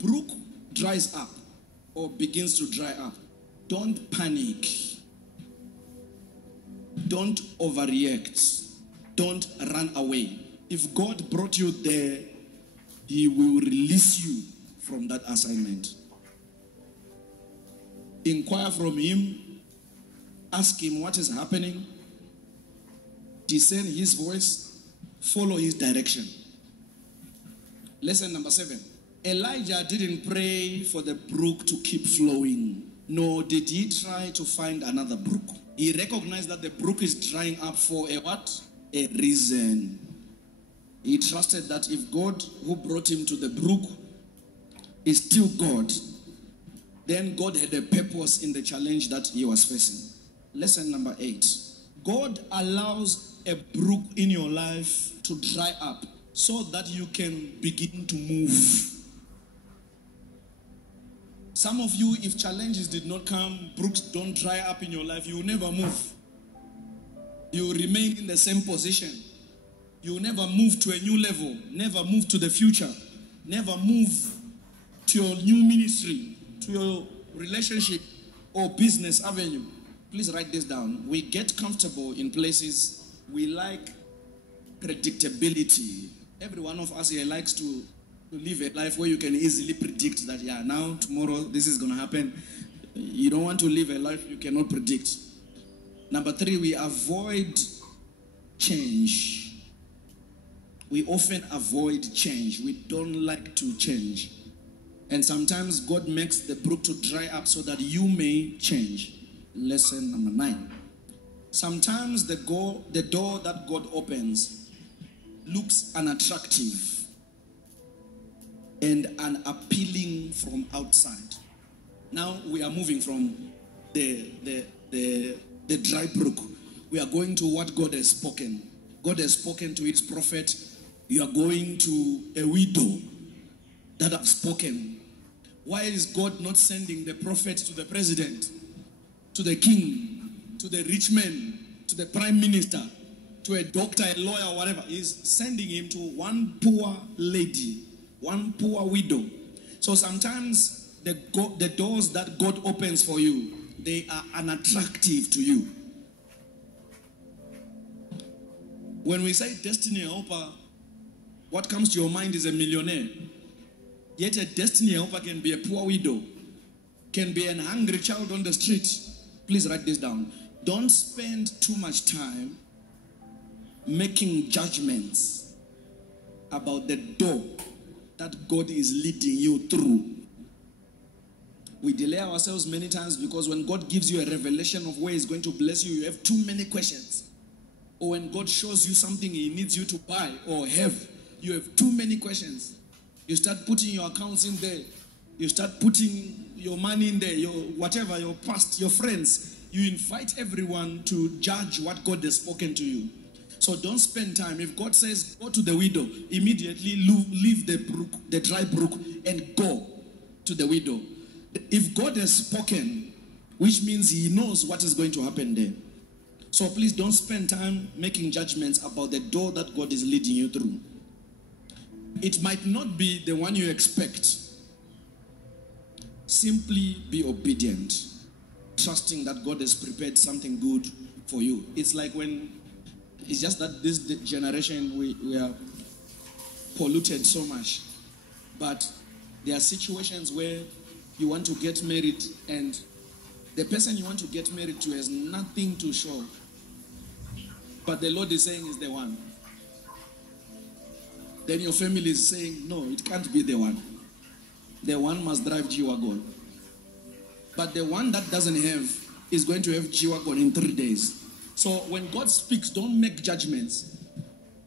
brook dries up or begins to dry up, don't panic. Don't overreact. Don't run away. If God brought you there, He will release you from that assignment. Inquire from Him. Ask Him what is happening. Discern His voice. Follow His direction. Lesson number 7. Elijah didn't pray for the brook to keep flowing. Nor did he try to find another brook. He recognized that the brook is drying up for a what? A reason. He trusted that if God who brought him to the brook is still God, then God had a purpose in the challenge that he was facing. Lesson number 8. God allows a brook in your life to dry up so that you can begin to move. Some of you, if challenges did not come, brooks don't dry up in your life, you will never move. You will remain in the same position. You will never move to a new level, never move to the future, never move to your new ministry, to your relationship or business avenue. Please write this down. We get comfortable in places. We like predictability. Every one of us here likes to live a life where you can easily predict that, yeah, now, tomorrow, this is going to happen. You don't want to live a life you cannot predict. Number 3, we avoid change. We often avoid change. We don't like to change. And sometimes God makes the brook to dry up so that you may change. Lesson number 9. Sometimes the door that God opens looks unattractive and unappealing from outside. Now we are moving from the dry brook. We are going to what God has spoken. God has spoken to His prophet. You are going to a widow that have spoken. Why is God not sending the prophet to the president, to the king, to the rich man, to the prime minister, to a doctor, a lawyer, whatever? He's sending him to one poor lady, one poor widow. So sometimes the doors that God opens for you, they are unattractive to you. When we say destiny helper, what comes to your mind is a millionaire. Yet a destiny helper can be a poor widow, can be an hungry child on the street. Please write this down. Don't spend too much time making judgments about the door that God is leading you through. We delay ourselves many times because when God gives you a revelation of where He's going to bless you, you have too many questions. Or when God shows you something He needs you to buy or have, you have too many questions. You start putting your accounts in there. You start putting your money in there, your whatever, your past, your friends. You invite everyone to judge what God has spoken to you. So don't spend time. If God says, go to the widow, immediately leave the brook, the dry brook, and go to the widow. If God has spoken, which means He knows what is going to happen there. So please don't spend time making judgments about the door that God is leading you through. It might not be the one you expect. Simply be obedient, trusting that God has prepared something good for you. It's like it's just that this generation, we are polluted so much. But there are situations where you want to get married and the person you want to get married to has nothing to show. But the Lord is saying is the one. Then your family is saying, no, it can't be the one. The one must drive G-Wagon. But the one that doesn't have is going to have G-Wagon in 3 days. So when God speaks, don't make judgments.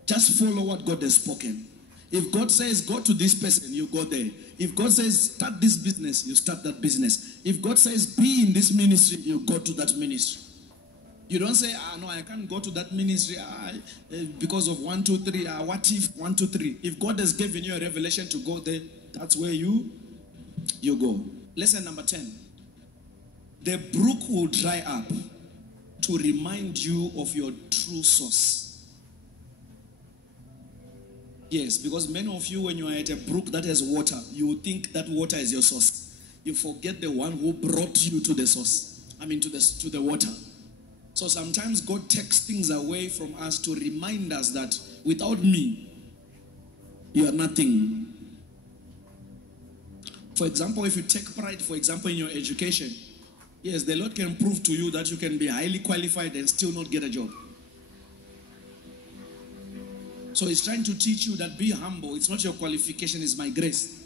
Just follow what God has spoken. If God says, go to this person, you go there. If God says, start this business, you start that business. If God says, be in this ministry, you go to that ministry. You don't say, no, I can't go to that ministry because of 1, 2, 3. What if 1, 2, 3? If God has given you a revelation to go there, that's where you go. Lesson number 10. The brook will dry up to remind you of your true source. Yes, because many of you, when you are at a brook that has water, you think that water is your source. You forget the one who brought you to the source. To the water. So sometimes God takes things away from us to remind us that without me, you are nothing. For example, if you take pride, for example, in your education, yes, the Lord can prove to you that you can be highly qualified and still not get a job. So He's trying to teach you that be humble. It's not your qualification, it's my grace.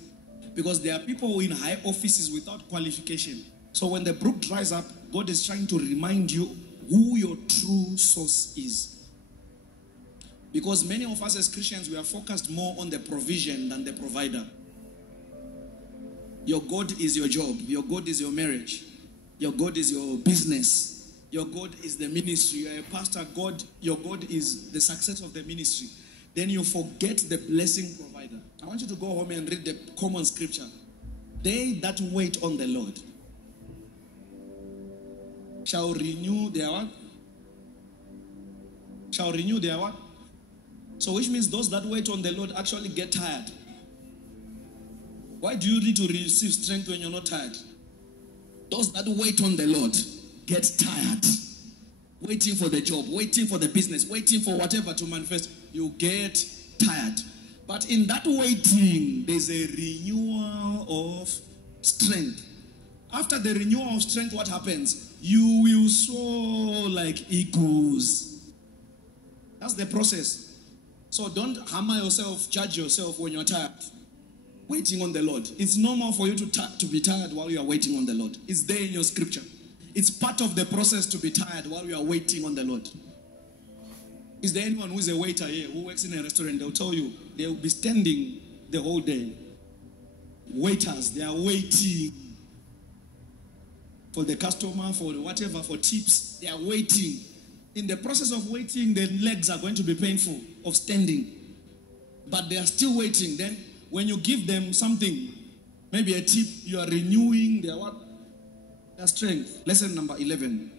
Because there are people in high offices without qualification. So when the brook dries up, God is trying to remind you who your true source is. Because many of us as Christians, we are focused more on the provision than the provider. Your God is your job. Your God is your marriage. Your God is your business. Your God is the ministry. You're a pastor. Your God is the success of the ministry. Then you forget the blessing provider. I want you to go home and read the common scripture. They that wait on the Lord shall renew their what? Shall renew their what? So which means those that wait on the Lord actually get tired. Why do you need to receive strength when you're not tired? Those that wait on the Lord get tired. Waiting for the job, waiting for the business, waiting for whatever to manifest, you get tired. But in that waiting, there's a renewal of strength. After the renewal of strength, what happens? You will soar like eagles. That's the process. So don't hammer yourself, judge yourself when you're tired. Waiting on the Lord. It's normal for you to be tired while you are waiting on the Lord. It's there in your scripture. It's part of the process to be tired while you are waiting on the Lord. Is there anyone who is a waiter here who works in a restaurant? They'll tell you they will be standing the whole day. Waiters, they are waiting for the customer, for whatever, for tips. They are waiting. In the process of waiting, their legs are going to be painful of standing. But they are still waiting. Then when you give them something, maybe a tip, you are renewing their what? Their strength. Lesson number 11.